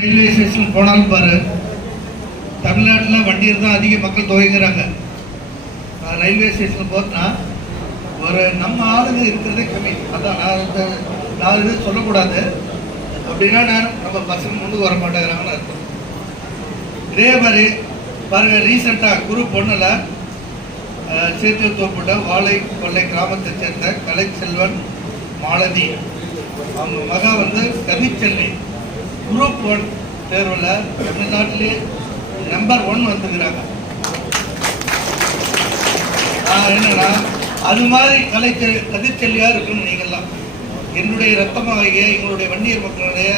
Railway station போனாலும் பாரு தமிழ்நாட்டில் வண்டியில் தான் அதிக மக்கள் துவைக்கிறாங்க நான் ரயில்வே ஸ்டேஷன் போனா ஒரு நம்ம ஆளுங்க இருக்கிறதே கம்மி. அதான் நான் இந்த நான் இது சொல்லக்கூடாது. அப்படின்னா நான் நம்ம பசங்க முன்னுக்கு வர மாட்டேங்கிறாங்கன்னு அர்த்தம். இதே மாதிரி பாருங்க ரீசெண்டாக குரு பொண்ணில் சேர்த்து வாழை கொள்ளை கிராமத்தை சேர்ந்த கலைச்செல்வன் மாலதி. அவங்க மகா வந்து கதிச்செல்வி குரூப் ஒன் தேர்வில் தமிழ்நாட்டிலே நம்பர் ஒன் வந்துக்கிறாங்க நான் என்னன்னா அது மாதிரி கலை கதிர்ச்செல்லியாக இருக்கணும் நீங்கள்லாம். என்னுடைய ரத்தமாகிய எங்களுடைய வன்னியர் மக்களுடைய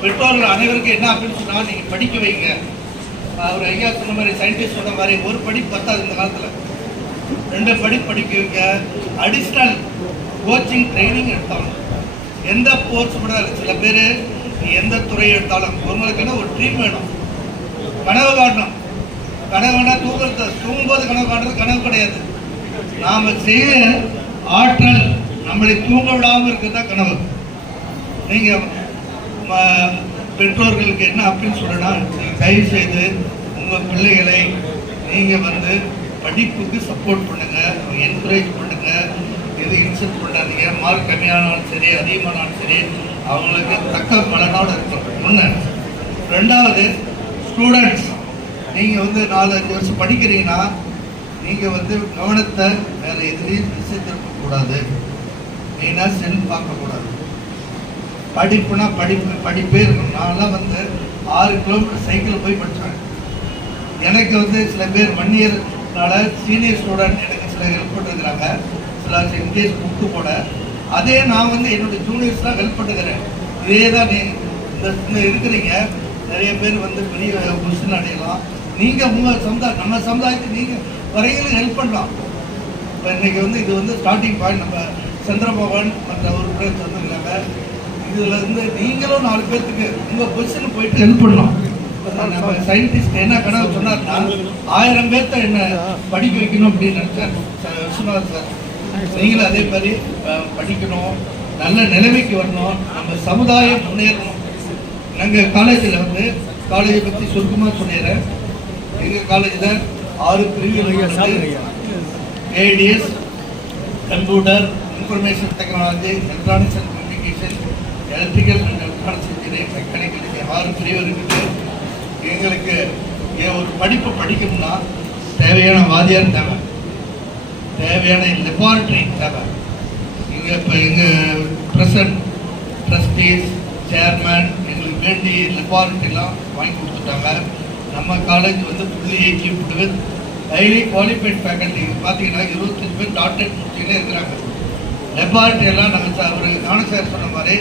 பெற்றோர்கள் அனைவருக்கும் என்ன அப்படின்னு சொன்னால் நீங்கள் படிக்க வைங்க. அவர் ஐயா சொன்ன மாதிரி சயின்டிஸ்ட் சொன்ன மாதிரி ஒரு படி பத்தாது இந்த காலத்தில். ரெண்டு படி படிக்க வைங்க. அடிஷ்னல் கோச்சிங் ட்ரைனிங் எடுத்தாங்க எந்த கோர்ஸ் கூட சில பேர் எந்த துறை எடுத்தாலும் உங்களுக்குன்னு ஒரு ட்ரீம் வேணும். கனவு காட்டணும். கனவு வேணா தூங்குறது தூங்கும்போது கனவு காட்டுறது கனவு கிடையாது. நாம் செய்ய ஆற்றல் நம்மளை தூங்க விடாமல் இருக்கிறது தான் கனவு. நீங்கள் ம- பெற்றோர்களுக்கு என்ன அப்படின்னு சொல்லனா தயவு செய்து உங்கள் பிள்ளைகளை நீங்கள் வந்து படிப்புக்கு சப்போர்ட் பண்ணுங்கள் என்கரேஜ் பண்ணுங்கள் எது இன்சல்ட் பண்ணாதீங்க. மார்க் கம்மியானாலும் சரி அதிகமானாலும் சரி அவங்களுக்கு தக்க பலனோடு இருக்கணும். ஒன்று ரெண்டாவது ஸ்டூடெண்ட்ஸ் நீங்கள் வந்து நாலு அஞ்சு வருஷம் படிக்கிறீங்கன்னா நீங்கள் வந்து கவனத்தை வேறு எதிரையும் திசை திருப்பக்கூடாது மெயினாக செல் பார்க்கக்கூடாது படிப்புனா படிப்பு படிப்பே இருக்கணும். நான்லாம் வந்து ஆறு கிலோமீட்டர் சைக்கிள் போய் படித்தாங்க எனக்கு வந்து சில பேர் ஒன் இயர்னால சீனியர் ஸ்டூடெண்ட் எனக்கு சில ஹெல்ப் பண்ணிருக்கிறாங்க. சில இங்கிலீஷ் புக்கு போட அதே நான் வந்து என்னுடைய ஜூனியர்ஸ்லாம் ஹெல்ப் பண்ணுகிறேன். இதே தான் நீ இந்த இருக்கிறீங்க. நிறைய பேர் வந்து பெரிய பொசிஷன் அடையலாம். நீங்கள் உங்கள் சமுதாய நம்ம சமுதாயத்துக்கு நீங்கள் வரையிலும் ஹெல்ப் பண்ணலாம். இப்போ இன்றைக்கி வந்து இது வந்து ஸ்டார்டிங் பாயிண்ட் நம்ம சந்திரபவன் மற்ற ஒரு பேர் வந்துருக்காங்க இதில் இருந்து நீங்களும் நாலு பேர்த்துக்கு உங்கள் பொசிஷனுக்கு போயிட்டு ஹெல்ப் பண்ணலாம். நம்ம சயின்டிஸ்ட் என்ன கனவு சொன்னார்னா ஆயிரம் பேர்த்த என்ன படிக்க வைக்கணும் அப்படின்னு நினச்சேன் சார் விஸ்வநாத் சார். நீங்களும் அதே மாதிரி படிக்கணும் நல்ல நிலைமைக்கு வரணும் நம்ம சமுதாயம் முன்னேறணும். எங்கள் காலேஜில் வந்து காலேஜை பற்றி சுருக்கமாக சொல்லிடுறேன். எங்கள் காலேஜில் ஆறு பிரிவுகள் ADS computer information technology electronics and communication electrical and electronics engineering mechanical ஆறு பிரிவு இருக்குது. எங்களுக்கு ஒரு படிப்பு படிக்கணும்னா தேவையான வாதியார் தேவை. தேவையான லெபார்டரி தேவை இங்கே இப்போ எங்கள் ப்ரெசன்ட் ட்ரஸ்டீஸ் சேர்மேன் எங்களுக்கு வேண்டிய லெபார்ட்டரிலாம் வாங்கி கொடுத்துட்டாங்க. நம்ம காலேஜ் வந்து புள்ளி ஏற்றி வித் ஹைலி குவாலிஃபைட் ஃபேக்கல்ட்டி பார்த்தீங்கன்னா இருபத்தஞ்சு பேர் டாக்டரேட் முடிச்சுக்கிட்டே இருக்கிறாங்க. லெபார்ட்டரி எல்லாம் நாங்கள் சார் அவர் ஞான சார் சொன்ன மாதிரி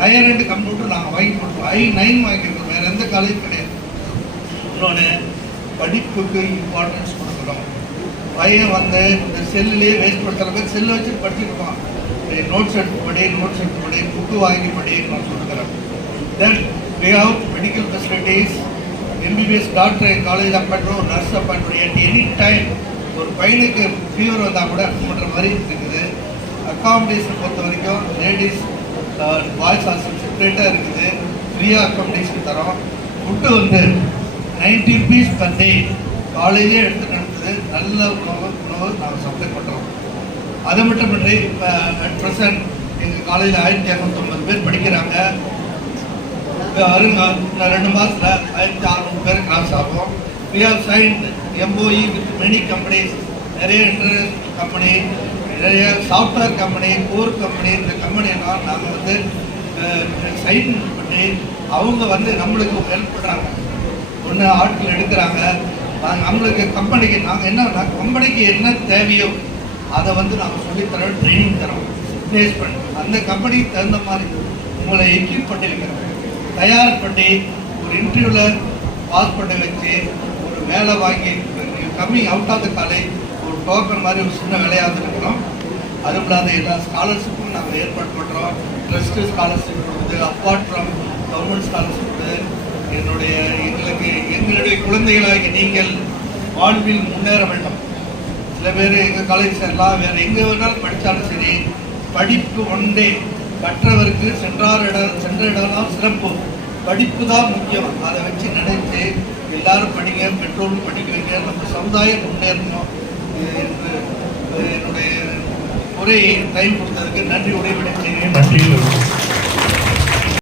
ஹையர் ரெண்டு கம்ப்யூட்டர் நாங்கள் வாங்கி கொடுப்போம் ஐ நைன் வாங்கியிருக்கோம். வேறு எந்த காலேஜ் கிடையாது. இன்னொன்று படிப்புக்கு இம்பார்ட்டன்ஸ் கொடுக்கும் பையன் வந்து இந்த செல்லுலேயே வேஸ்ட் பண்ணுற பேர் செல்லு வச்சு படிச்சுருப்பான் நோட்ஸ் எடுத்து படி நோட்ஸ் எடுத்து படி புக்கு வாங்கி படி நான் சொல்லுகிறேன். Then we have medical facilities MBBS doctor college appointment nurse appointment at any time ஒரு பையனுக்கு ஃபீவர் வந்தால் கூட பண்ணுற மாதிரி இருக்குது. அக்காமடேஷன் பொறுத்த வரைக்கும் லேடிஸ் பாய்ஸ் ஹாஸ்டல் செப்பரேட்டாக இருக்குது. ஃப்ரீயாக அக்காமடேஷன் தரோம். ஃபுட்டு வந்து நைன்டி ருபீஸ் பர் டே காலையிலே எடுத்து நல்ல உணவு உணவு நாங்கள் சப்ளை பண்ணுறோம் அது மட்டுமின்றி இப்போ அட் ப்ரெசன்ட் எங்கள் காலையில் ஆயிரத்தி இரநூத்தொம்பது பேர் படிக்கிறாங்க. இப்போ அருங்க ரெண்டு மாதத்தில் ஆயிரத்தி அறநூறு பேர் கிராஸ் ஆகும். We have sign MOU with many companies நிறைய இன்டர்நெட் கம்பெனி நிறைய சாஃப்ட்வேர் கம்பெனி கோர் கம்பெனி இந்த கம்பெனியெல்லாம் நாங்கள் வந்து சைன் பண்ணி அவங்க வந்து நம்மளுக்கு ஹெல்ப் பண்ணுறாங்க ஒன்று ஆட்கள் எடுக்கிறாங்க. நாங்கள் நம்மளுக்கு கம்பெனிக்கு நாங்கள் என்னன்னா கம்பெனிக்கு என்ன தேவையோ அதை வந்து நாங்கள் சொல்லித்தரோம் ட்ரைனிங் தரோம் பிளேஸ் பண்ணுறோம் அந்த கம்பெனிக்கு தகுந்த மாதிரி உங்களை எக்யூப் பண்ணியிருக்கிறோம் தயார் பண்ணி ஒரு இன்டர்வியூவில் பாஸ் பண்ண வச்சு ஒரு வேலை வாங்கி coming out of the college ஒரு டோக்கன் மாதிரி ஒரு சின்ன வேலையாக இருக்கிறோம் அதுவும் இல்லாத எல்லா ஸ்காலர்ஷிப்பும் நாங்கள் ஏற்பாடு பண்ணுறோம் ட்ரஸ்ட்டு ஸ்காலர்ஷிப் கொடுக்குது அப்பார்ட் ஃப்ரம் கவர்மெண்ட் ஸ்காலர்ஷிப் என்னுடைய எங்களுக்கு எங்களுடைய குழந்தைகளாக நீங்கள் வாழ்வில் முன்னேற வேண்டும். சில பேர் எங்கள் காலேஜ் சேரலாம் வேறு எங்கே வேணாலும் படித்தாலும் சரி படிப்பு ஒன்றே கற்றவருக்கு சென்றார் இடம் சென்ற இடம்லாம் சிறப்பு. படிப்பு தான் முக்கியம். அதை வச்சு நினைத்து எல்லாரும் படிங்க பெற்றோரும் படிக்க வைங்க நம்ம சமுதாயம் முன்னேறணும் என்னுடைய உரையை டைம் கொடுத்ததுக்கு நன்றி உரை விடைக்கிறேன் நன்றி